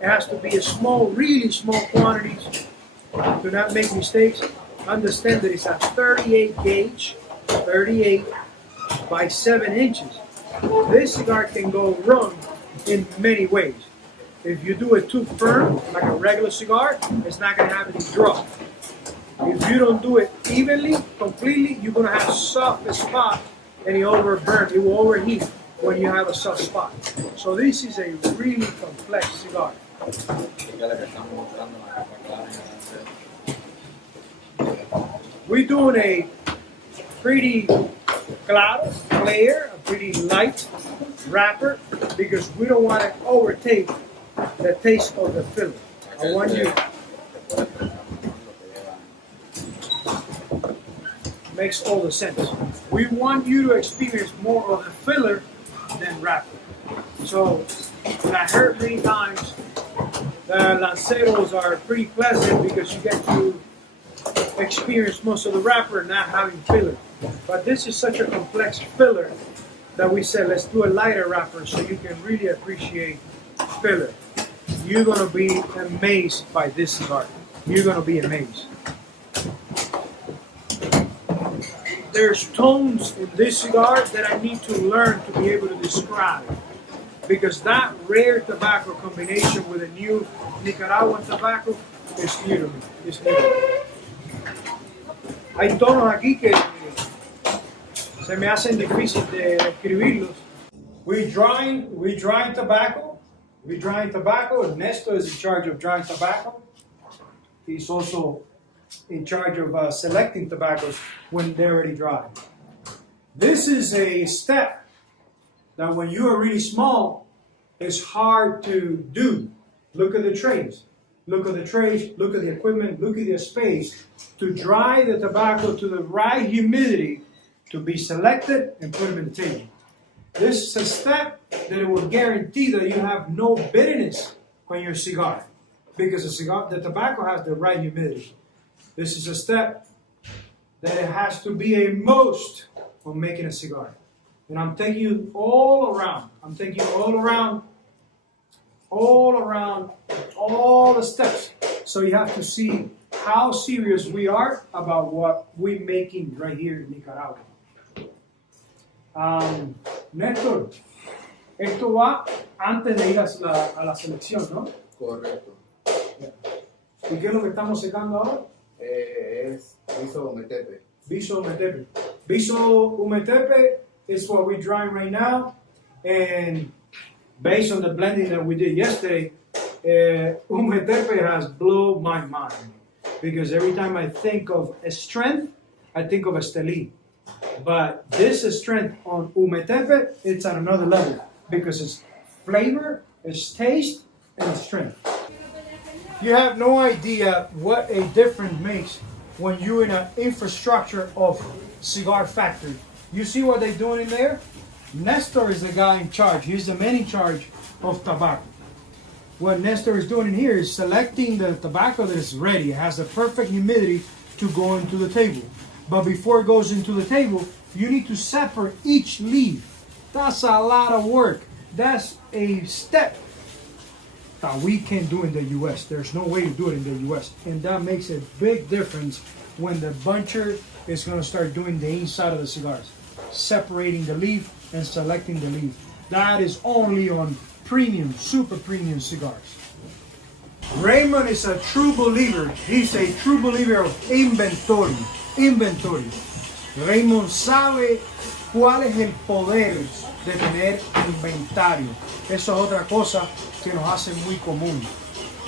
It has to be a small, really small quantities. Do not make mistakes. Understand that it's a 38 gauge, 38 by 7 inches. This cigar can go wrong in many ways. If you do it too firm, like a regular cigar, it's not going to have any drop. If you don't do it evenly, completely, you're going to have soft spot and it will overheat when you have a soft spot. So this is a really complex cigar. We're doing a pretty clear, a pretty light wrapper, because we don't want to overtake the taste of the filler. I want you. Makes all the sense. We want you to experience more of the filler than wrapper. So, I heard many times the lanceros are pretty pleasant because you get to experience most of the wrapper not having filler. But this is such a complex filler that we said let's do a lighter wrapper so you can really appreciate filler. You're gonna be amazed by this cigar. You're gonna be amazed. There's tones in this cigar that I need to learn to be able to describe, because that rare tobacco combination with a new Nicaraguan tobacco is new to me. It's new to me. Hay tonos aquí que se me hacen difícil de escribirlos. We drying tobacco. We drying tobacco. Nestor is in charge of drying tobacco. He's also in charge of selecting tobaccos when they're already dry. This is a step that when you are really small, it's hard to do. Look at the trays. Look at the trays, look at the equipment, look at the space to dry the tobacco to the right humidity to be selected and put them in the table. This is a step that it will guarantee that you have no bitterness on your cigar, because the tobacco has the right humidity. This is a step that it has to be a must on making a cigar. And I'm taking you all around. I'm taking you all around all the steps. So you have to see how serious we are about what we're making right here in Nicaragua. Néstor, esto va antes de ir a la selección, ¿no? Correcto. ¿Y qué es lo que estamos secando ahora? Es viso umetepe. Viso umetepe. Viso umetepe is what we're drying right now, and based on the blending that we did yesterday, umetepe has blown my mind, because every time I think of a strength, I think of Esteli. But this strength on umetepe, it's at another level, because it's flavor, it's taste, and it's strength. You have no idea what a difference makes when you're in an infrastructure of cigar factory. You see what they're doing in there? Nestor is the guy in charge. He's the man in charge of tobacco. What Nestor is doing in here is selecting the tobacco that is ready. It has the perfect humidity to go into the table. But before it goes into the table, you need to separate each leaf. That's a lot of work. That's a step that we can't do in the US. There's no way to do it in the US. And that makes a big difference when the buncher is gonna start doing the inside of the cigars. Separating the leaf and selecting the leaf. That is only on premium, super premium cigars. Raymond is a true believer. He's a true believer of inventory. Inventory. Raymond sabe cuál es el poder de tener inventario. Eso es otra cosa que nos hace muy común.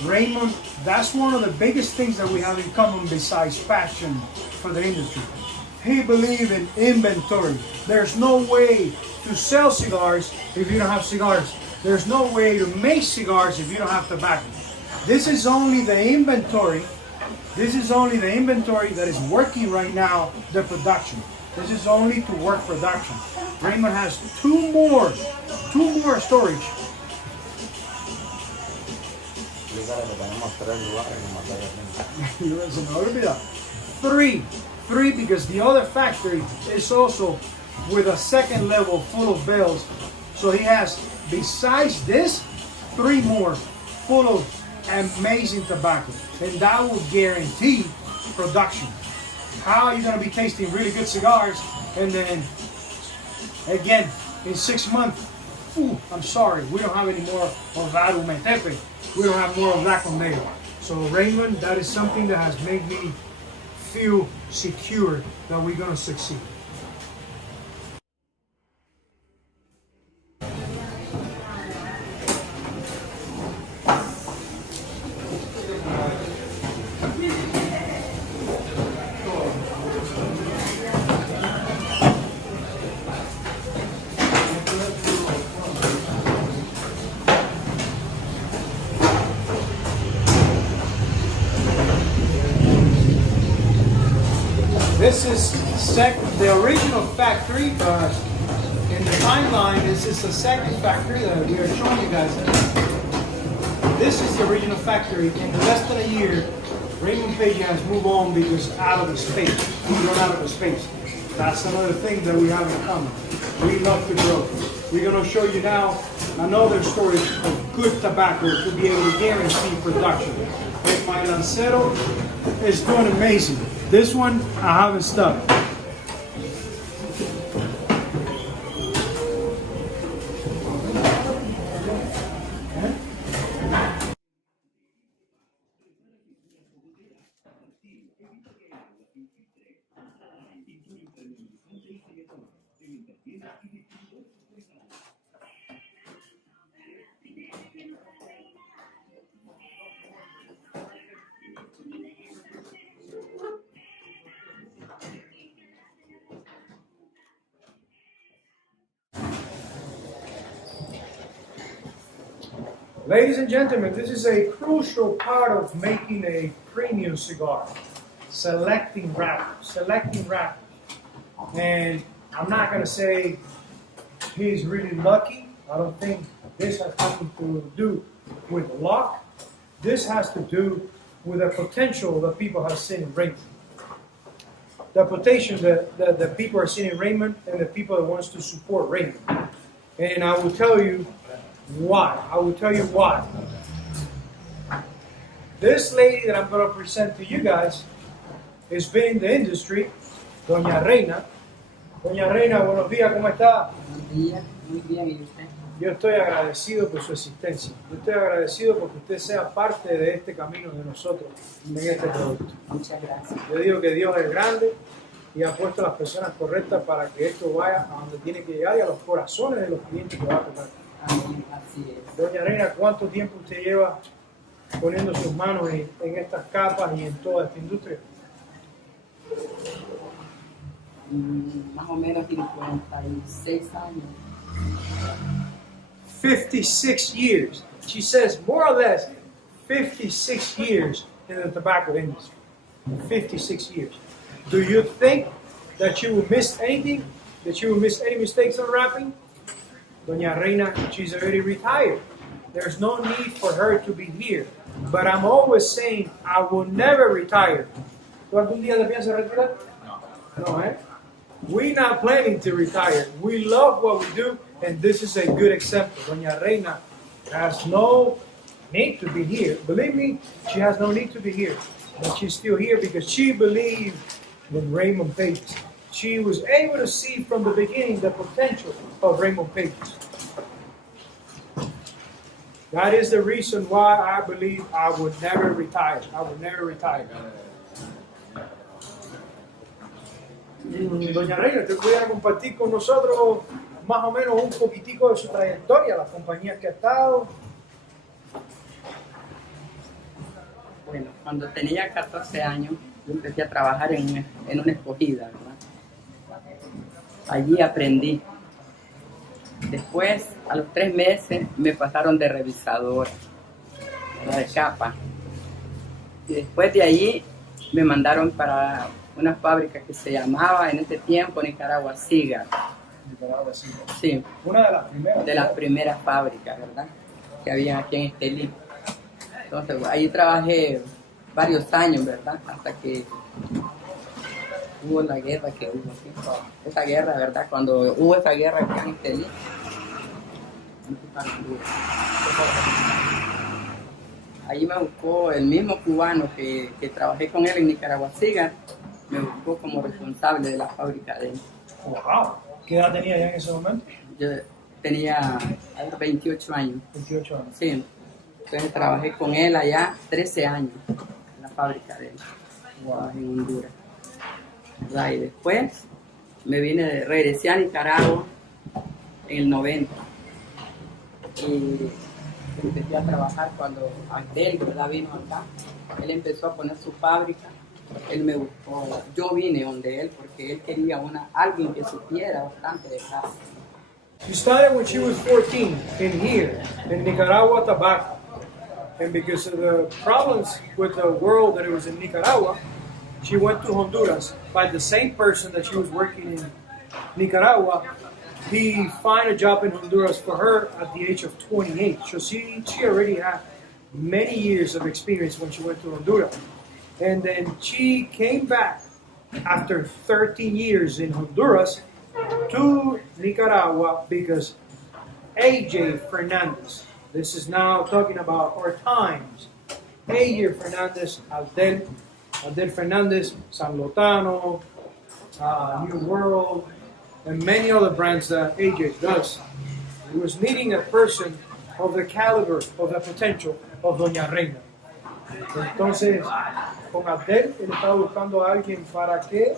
Raymond, that's one of the biggest things that we have in common besides passion for the industry. He believes in inventory. There's no way to sell cigars if you don't have cigars. There's no way to make cigars if you don't have tobacco. This is only the inventory. This is only the inventory that is working right now, the production. This is only to work production. Raymond has two more storage. Three, because the other factory is also with a second level full of bales. So he has, besides this, 3 more full of amazing tobacco. And that will guarantee production. How are you going to be tasting really good cigars and then again in 6 months, I'm sorry, we don't have any more of that umetepe. We don't have more of that Tabanero. So Raymond, that is something that has made me feel secure that we're going to succeed. the original factory, but in the timeline, this is the second factory that we are showing you guys. This is the original factory. In less than a year, Raymond Pages has moved on because out of the space. We run out of the space. That's another thing that we have in common. We love to grow. We're going to show you now another story of good tobacco to be able to guarantee production. Like my Lancero is doing amazing. This one I haven't stuck. Ladies and gentlemen, this is a crucial part of making a premium cigar. Selecting wrappers. And I'm not going to say he's really lucky. I don't think this has something to do with luck. This has to do with the potential that people have seen in Raymond. The potential that people are seeing in Raymond and the people that wants to support Raymond. And I will tell you why. This lady that I'm going to present to you guys has been in the industry, Doña Reina. Doña Reina, buenos días, ¿cómo está? Buenos días, muy bien, ¿y usted? Yo estoy agradecido por su existencia. Yo estoy agradecido porque usted sea parte de este camino de nosotros en este producto. Muchas gracias. Yo digo que Dios es grande y ha puesto a las personas correctas para que esto vaya a donde tiene que llegar y a los corazones de los clientes que va a tocar. Amén, así es. Doña Reina, ¿cuánto tiempo usted lleva poniendo sus manos en estas capas y en toda esta industria? Más o menos 56 años. 56 years. She says more or less 56 years in the tobacco industry. 56 years. Do you think that you will miss anything? That you will miss any mistakes on wrapping? Doña Reina, she's already retired. There's no need for her to be here. But I'm always saying, I will never retire. ¿Tú algún día te piensas retirar? No, eh? We're not planning to retire. We love what we do, and this is a good example. Doña Reina has no need to be here. Believe me, she has no need to be here. But she's still here because she believed in Raymond Pages. She was able to see from the beginning the potential of Raymond Pages. That is the reason why I believe I would never retire. I would never retire. Doña Reina, ¿usted pudiera compartir con nosotros más o menos un poquitico de su trayectoria, las compañías que ha estado? Bueno, cuando tenía 14 años, yo empecé a trabajar en una escogida, ¿verdad? Allí aprendí. Después, a los 3 meses, me pasaron de revisadora, ¿verdad? De capa. Y después de allí, me mandaron para una fábrica que se llamaba en ese tiempo Nicaragua Cigars. Nicaragua Cigars. Sí. Una de las primeras. De las primeras fábricas, ¿verdad? Que había aquí en Estelí. Entonces, ahí trabajé varios años, ¿verdad? Hasta que hubo la guerra que hubo aquí. Esa guerra, ¿verdad? Cuando hubo esa guerra aquí en Estelí. Ahí me buscó el mismo cubano que trabajé con él en Nicaragua Cigars, me buscó como responsable de la fábrica de él. Wow. ¿Qué edad tenía ya en ese momento? Yo tenía 28 años. 28 años. Sí. Entonces trabajé con él allá 13 años en la fábrica de él. Wow. En Honduras. ¿Verdad? Y después regresé a Nicaragua en el 90. Y empecé a trabajar cuando Abdel, ¿verdad? Vino acá. Él empezó a poner su fábrica. Él me buscó. Yo vine donde él porque él quería alguien que supiera bastante de casa. You started when she was 14 in here, in Nicaragua tobacco. And because of the problems with the world that it was in Nicaragua, she went to Honduras by the same person that she was working in Nicaragua. He found a job in Honduras for her at the age of 28. So she already had many years of experience when she went to Honduras. And then she came back after 13 years in Honduras to Nicaragua because AJ Fernandez, this is now talking about our times, AJ Fernandez, Aldel Fernandez, San Lotano, New World, and many other brands that AJ does. He was needing a person of the caliber, of the potential of Doña Reina. Entonces, con Abdel, él estaba buscando a alguien para qué?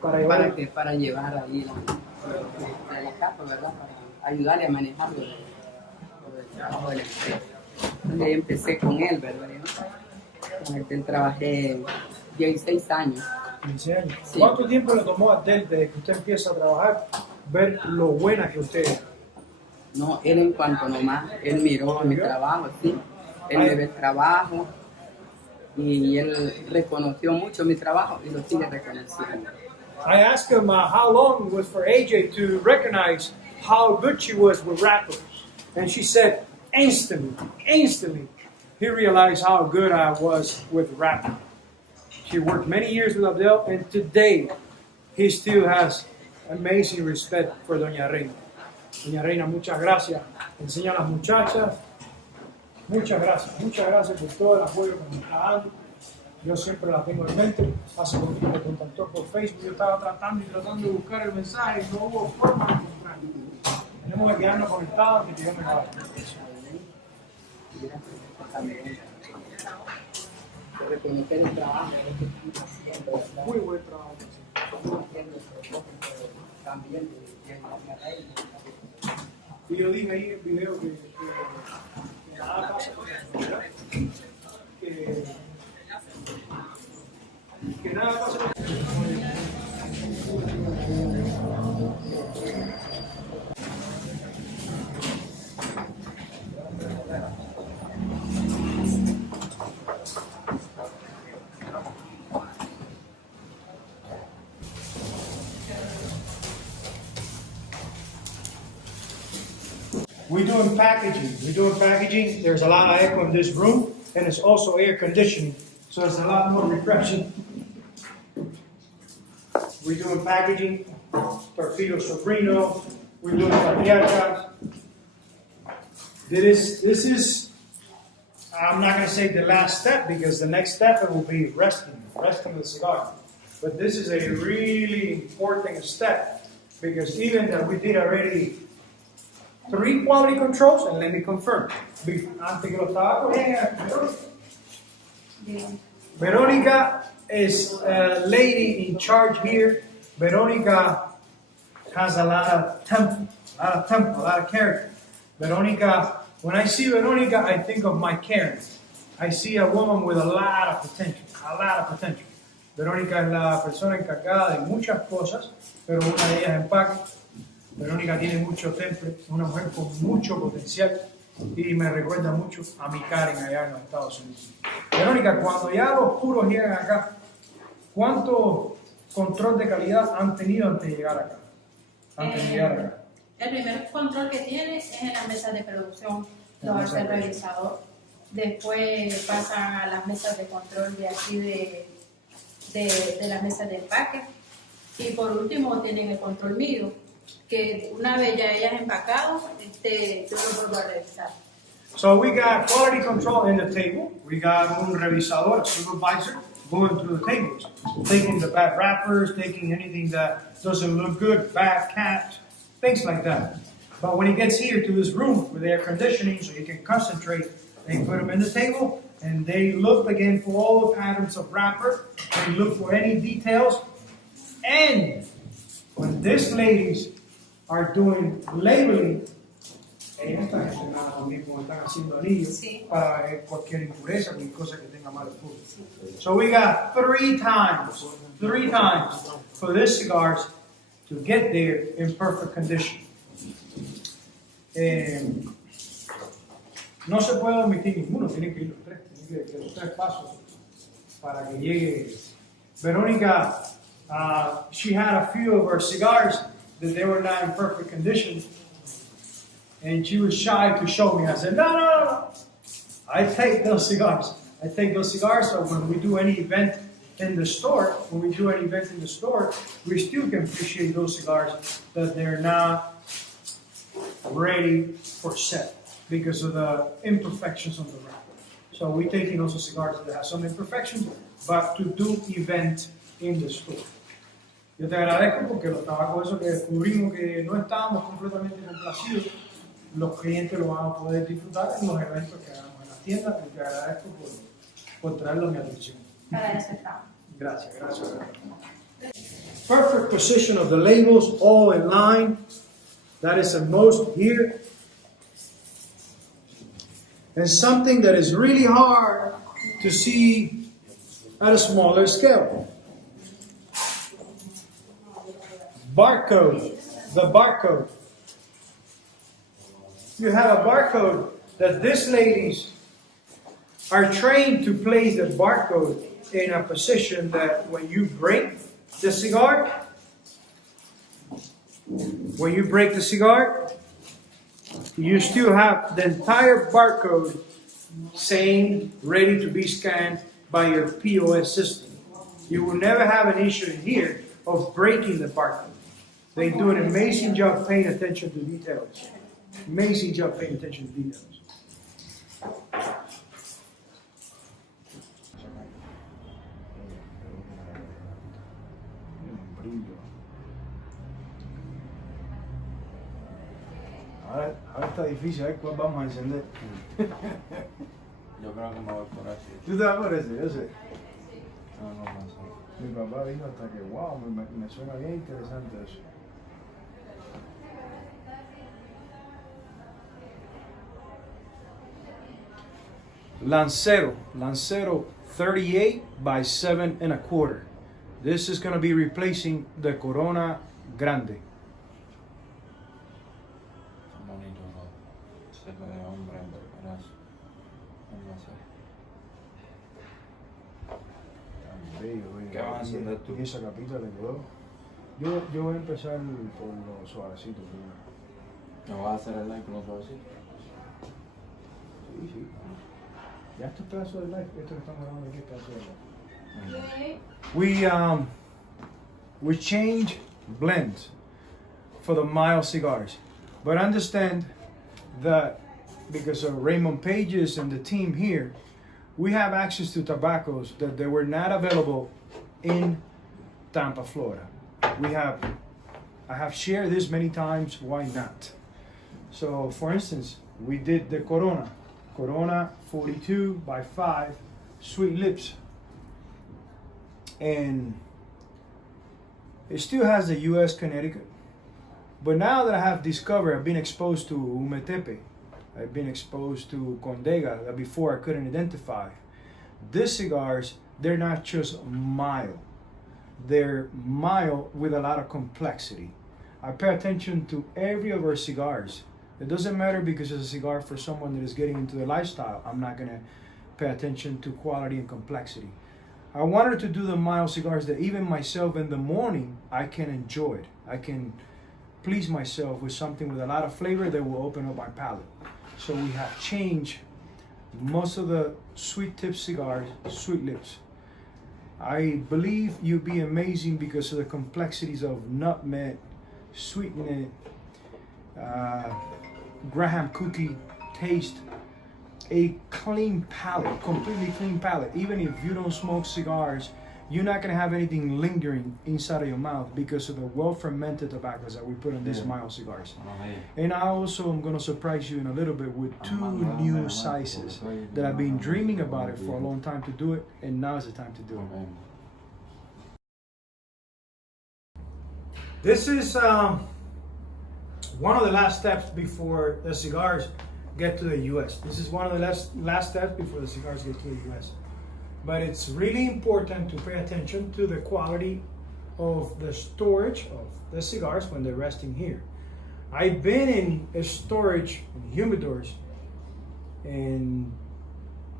Para llevar ahí la capa, ¿verdad? Para ayudarle a manejar lo del trabajo de la empresa. Entonces ahí empecé con él, ¿verdad? Con Abdel trabajé 16 años. 15 años. Sí. ¿Cuánto tiempo le tomó a Abdel desde que usted empieza a trabajar ver lo buena que usted es? No, él en cuanto nomás, él miró mi trabajo, sí. Él me ve el trabajo y él reconoció mucho mi trabajo y lo sigue reconociendo. I asked him how long it was for AJ to recognize how good she was with rappers. And she said, instantly, he realized how good I was with rapping. She worked many years with Abdel, and today he still has amazing respect for Doña Reina. Doña Reina, muchas gracias. Enseña a las muchachas. Muchas gracias por todo el apoyo que me está dando. Yo siempre la tengo en mente. Hace poquito me contactó por Facebook. Yo estaba tratando de buscar el mensaje y no hubo forma de encontrarlo. Tenemos que quedarnos conectados y que yo me vaya. Reconocer el trabajo. Muy buen trabajo. También Y yo dije ahí en el video que nada pasa con eso, que nada pasa con We're doing packaging. There's a lot of echo in this room, and it's also air conditioning, so it's a lot more refreshing. We're doing packaging, Torpedo Sobrino. We're doing tapiachas. This is, I'm not going to say the last step, because the next step it will be resting the cigar. But this is a really important step, because even that we did already 3 quality controls, and let me confirm. Antes que lo estaba cogiendo, Veronica is a lady in charge here. Veronica has a lot of temper, a lot of character. Veronica, when I see Veronica, I think of my Karen. I see a woman with a lot of potential. Veronica es la persona encargada de muchas cosas, pero una de ellas es empaque. Verónica tiene mucho temple, es una mujer con mucho potencial y me recuerda mucho a mi Karen allá en los Estados Unidos. Verónica, cuando ya los puros llegan acá, ¿cuánto control de calidad han tenido antes de llegar acá? El primer control que tiene es en la mesa de producción, lo hace el realizador. Después pasan a las mesas de control de aquí de las mesas de empaque. Y por último tienen el control mío, que una vez ya ellas empacado, yo lo vuelvo a revisar. So we got quality control in the table. We got un revisador, a supervisor, going through the tables, taking the bad wrappers, taking anything that doesn't look good, bad caps, things like that. But when he gets here to this room with air conditioning, so he can concentrate, they put him in the table, and they look again for all the patterns of wrapper, they look for any details, and when these ladies are doing labeling, ellas están gestionando también como están haciendo anillos para ver cualquier impureza, cualquier cosa que tenga mal puro. So we got 3 times for these cigars to get there in perfect condition. No se puede omitir ninguno, tienen que ir los 3, tienen que los 3 pasos para que llegue. Veronica, she had a few of her cigars that they were not in perfect condition, and she was shy to show me. I said, no. I take those cigars. So when we do any event in the store, we still can appreciate those cigars that they're not ready for set because of the imperfections on the wrapper. So we're taking also cigars that have some imperfections, but to do event in the store. Yo te agradezco porque los trabajos esos que descubrimos que no estábamos completamente complacidos, los clientes lo van a poder disfrutar en los eventos que hagamos en las tiendas, y te agradezco por traerlo a mi atención. Gracias. Perfect position of the labels, all in line. That is a most here. And something that is really hard to see at a smaller scale. Barcode, the barcode. You have a barcode that these ladies are trained to place the barcode in a position that when you break the cigar, you still have the entire barcode saying ready to be scanned by your POS system. You will never have an issue in here of breaking the barcode. They do an amazing job paying attention to details. Ahora está difícil, ¿cuál vamos a encender? Yo creo que me voy por así. ¿Tú te vas por ese? Yo sé. No sé. Mi papá dijo hasta que, wow, me suena bien interesante eso. Lancero 38 by 7 1/4. This is going to be replacing the Corona Grande. Bonito, ¿no? Se ve hombre, verás. ¿Qué vas a encender tú? Y esa capita le quedó. Yo voy a empezar por lo suavecito primero. ¿Me vas a hacer el like con los suavecitos? Sí. Ya estos pedazos de live, esto que estamos grabando aquí, pedazos de live. We change blends for the mild cigars, but understand that because of Raymond Pages and the team here, we have access to tobaccos that they were not available in Tampa, Florida. I have shared this many times, why not? So for instance, we did the Corona 42 by 5 Sweet Lips, and it still has the US Connecticut, but now that I have discovered, I've been exposed to Umetepe, I've been exposed to Condega that before I couldn't identify. These cigars, they're not just mild, they're mild with a lot of complexity. I pay attention to every of our cigars. It doesn't matter because it's a cigar for someone that is getting into the lifestyle. I'm not going to pay attention to quality and complexity. I wanted to do the mild cigars that even myself in the morning, I can enjoy it. I can please myself with something with a lot of flavor that will open up my palate. So we have changed most of the sweet tip cigars, Sweet Lips. I believe you'll be amazing because of the complexities of nutmeg, sweetening, Graham cookie taste, a clean palate, completely clean palate. Even if you don't smoke cigars, you're not gonna have anything lingering inside of your mouth because of the well-fermented tobaccos that we put on these mild cigars. And I also am gonna surprise you in a little bit with 2 new sizes that I've been dreaming about it for a long time to do it, and now is the time to do it. This is one of the last steps before the cigars get to the US. This is one of the last steps before the cigars get to the US. But it's really important to pay attention to the quality of the storage of the cigars when they're resting here. I've been in storage in humidors in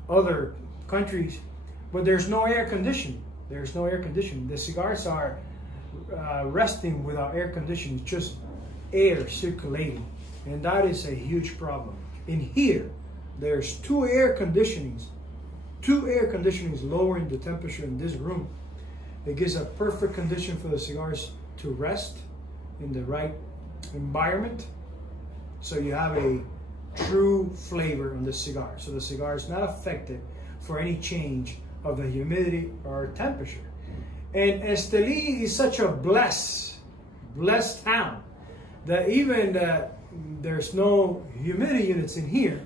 other countries but there's no air conditioning. There's no air conditioning. The cigars are resting without air conditioning, just air circulating, and that is a huge problem. In here, there's two air conditionings lowering the temperature in this room. It gives a perfect condition for the cigars to rest in the right environment, so you have a true flavor in the cigar. So the cigar is not affected for any change of the humidity or temperature. And Esteli is such a blessed town that even that there's no humidity units in here,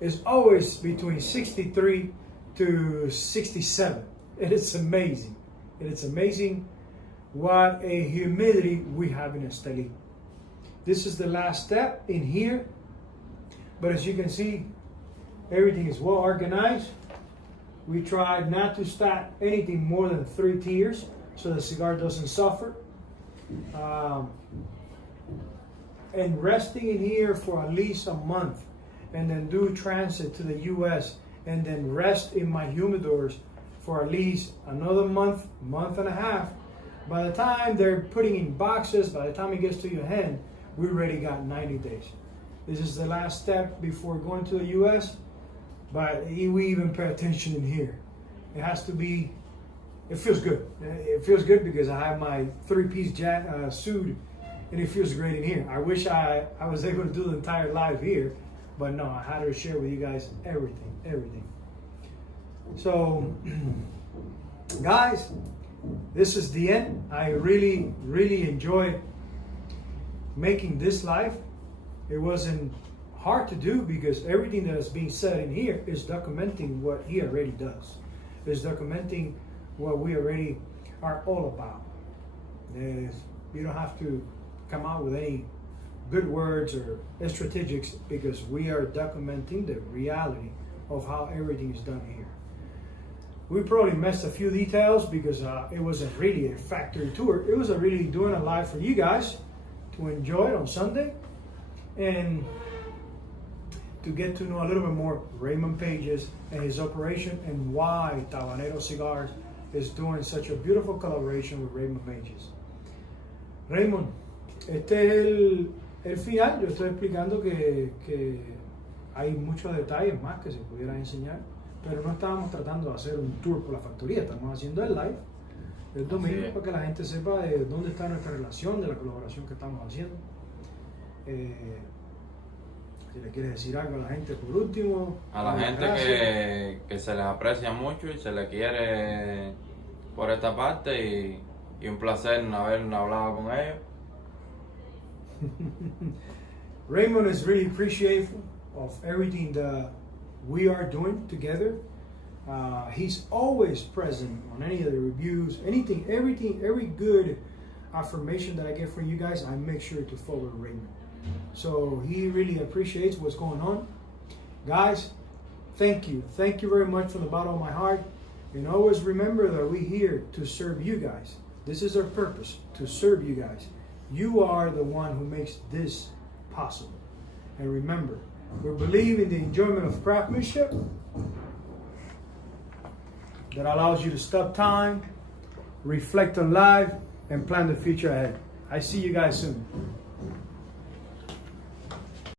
is always between 63 to 67. And it's amazing. And it's amazing what a humidity we have in Esteli. This is the last step in here, but as you can see, everything is well organized. We tried not to stack anything more than 3 tiers so the cigar doesn't suffer. And resting in here for at least a month, and then do transit to the US, and then rest in my humidors for at least another month and a half. By the time they're putting in boxes, by the time it gets to your hand, we already got 90 days. This is the last step before going to the US, but we even pay attention in here. It has to be, it feels good. It feels good because I have my 3-piece suit, and it feels great in here. I wish I was able to do the entire live here, but no, I had to share with you guys everything. So, guys, this is the end. I really enjoyed making this live. It wasn't hard to do because everything that is being said in here is documenting what he already does. It's documenting what we already are all about. You don't have to come out with any good words or strategics because we are documenting the reality of how everything is done here. We probably missed a few details because it wasn't really a factory tour. It was really doing a live for you guys to enjoy it on Sunday and to get to know a little bit more Raymond Pages and his operation and why Tabanero Cigars is doing such a beautiful collaboration with Raymond Pages. Raymond, este es el final. Yo estoy explicando que hay muchos detalles más que se pudieran enseñar, pero no estábamos tratando de hacer un tour por la factoría, estamos haciendo el live el domingo para que la gente sepa de dónde está nuestra relación, de la colaboración que estamos haciendo. Si le quieres decir algo a la gente por último. A la gente que se les aprecia mucho y se les quiere por esta parte y un placer haber hablado con ellos. Raymond is really appreciative of everything that we are doing together. He's always present on any of the reviews, every good affirmation that I get from you guys, I make sure to forward Raymond. So he really appreciates what's going on. Guys, thank you very much from the bottom of my heart, and always remember that we're here to serve you guys. This is our purpose, to serve you guys. You are the one who makes this possible. And remember, we believe in the enjoyment of craftsmanship that allows you to stop time, reflect on life, and plan the future ahead. I see you guys soon.